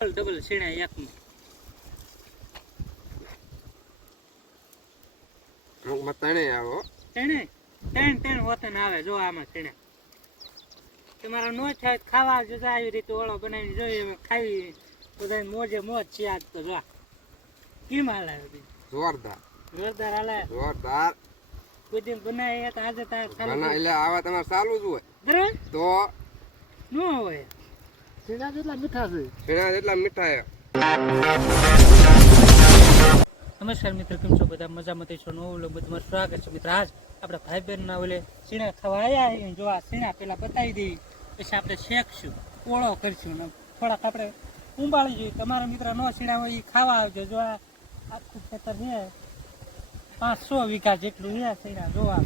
Double અમુકમાં તણે આવો. તેણે ત્રણ ત્રણ વતન આવે જો આમાં તેણે. તમારા નો થાય ખાવા જતા આવી રીતે ઓળો બનાવીને જોઈએ ખાવી બધા મોજે મોજ છે આજ તો જો કેમ હાલે જોરદાર. જોરદાર હાલે? જોરદાર. કોઈ દિન બનાવી આજે તાર બના એટલે આવા તમારે ચાલુ જ હોય. બરાબર? તો? ન હોય. સીણા જેટલા મીઠા છે. સીણા જેટલા મીઠા નમસ્કાર મિત્ર કેમ છો? બધા મજામાં થઈ છો? નવું લોકો તમારું સ્વાગત છે. મિત્ર આજ આપણે ભાઈ બહેન ના ઓલે સીણા ખાવા આવ્યા એમ જો આ સીણા પેલા બતાવી દઈ પછી આપણે શેકશું ઓળો કરશું ને થોડાક આપણે ઉંબાળી જોઈએ તમારા મિત્ર નો સીણા હોય એ ખાવા આવજો. જો આ આખું ખેતર છે પાંચસો વીઘા જેટલું છે સીણા. જોવા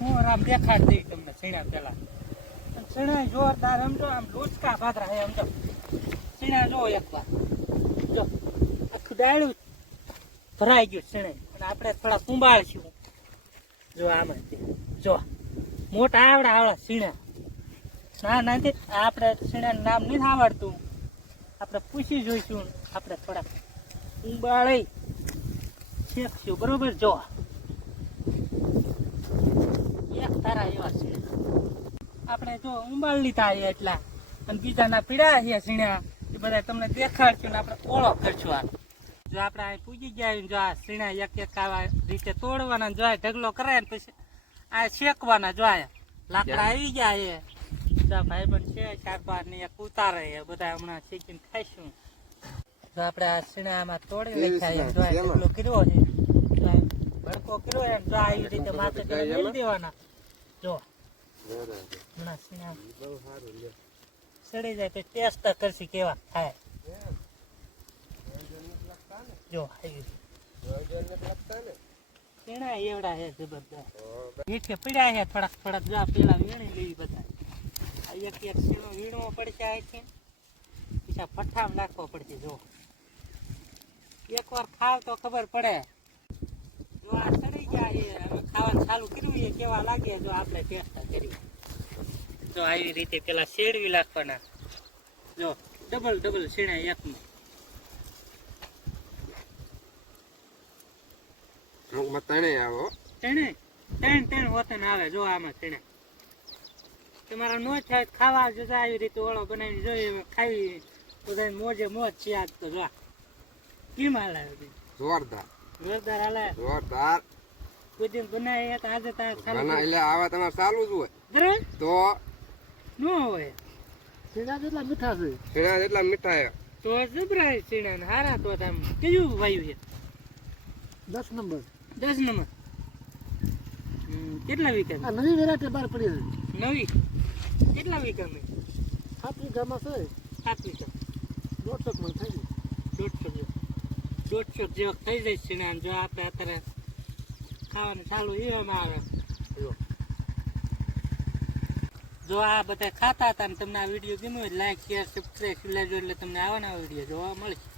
હું આમ દેખાડ દઈ તમને સીણા પેલા સીણા જોરદાર સમજો આમ લુચકા ભાદરા હે સમજો સીણા જો એકવાર. જો, આખું ડાળું ભરાઈ ગયું શેણે. અને આપણે થોડા કુંભાળશું જો આમ જો, મોટા આવડા આવડા સીણા ના નથી આપણે સીણાનું નામ નથી આવડતું. આપણે પૂછી જોઈશું. આપણે થોડા કુંબાળી શેકશું. બરોબર? જો. એક તારા એવા સીણા આપણે જો ઉંબાળ લીધા છે એટલા. અને બીજાના પીડા છે સીણા. એ બધા તમને દેખાડશું ને આપણે ઓળો કરશું આ. જો આપણે અહીં પૂજી ગયા જો આ સીણા એક એક આવા રીતે તોડવાના જો ઢગલો કરાય ને પછી આ શેકવાના જો લાકડા આવી ગયા છે. બધા ભાઈ પણ છે ને એક ઉતારે છે. બધા હમણાં શીખીને ખાઈશું. જો આપણે આ સીણામાં તોડી નાખ્યા જો આ ઢગલો કર્યો છે. ભડકો કર્યો એમ જો આવી રીતે માથે પેલા દેવાના. જો. સડી જાય તો ટેસ્ટ કરશી કેવા થાય જો આવી એવડા હે જબરદસ્ત મીઠે પડ્યા હે થોડાક થોડાક જા પેલા વીણી લેવી બધા આ એક એક સીણો વીણવો પડશે અહીંથી પછી આ ભઠ્ઠામાં નાખવો પડશે જો એકવાર ખાવ તો ખબર પડે જો આ સડી ગયા છે હવે ખાવાનું ચાલુ કર્યું છે કેવા લાગે જો આપણે ટેસ્ટ કરી જો આવી રીતે પેલા શેડવી નાખવાના. જો ડબલ ડબલ સીણા એકમાં અમુકમાં તણે આવો. તેને ત્રણ ત્રણ વતન આવે જો આમાં તેને તમારા નો થાય ખાવા જતા આવી રીતે ઓળો બનાવીને જોઈએ ખાવી બધા મોજે મોજ છે આજ તો જો કેમ હાલે? જોરદાર. જોરદાર હાલે? જોરદાર. કોઈ દિન બનાવી આજે તાર ચાલુ એટલે આવા તમારે ચાલુ જ હોય. તો ન હોય. સીણા જેટલા મીઠા છે. સીણા જેટલા મીઠા છે. તો જબરાય સીણા ને હારા તો આમ. કયું વાયુ છે? દસ નંબર. દસ નંબર. કેટલા વીઘા નવી વેરાયટી બહાર પડી છે. નવી? કેટલા વીઘા મેં સાત વીઘામાં છે. સાત વીઘા. દોઢસો મણ થઈ ગયું દોઢસો જેવો. દોઢસો જેવો થઈ જાય છે જો આપણે અત્યારે ખાવાનું ચાલુ એવામાં આવે જો. જો આ બધા ખાતા હતા ને તમને આ વીડિયો ગમ્યો લાઈક શેર સબસ્ક્રાઈબ લેજો એટલે તમને આવાના વીડિયો જોવા મળશે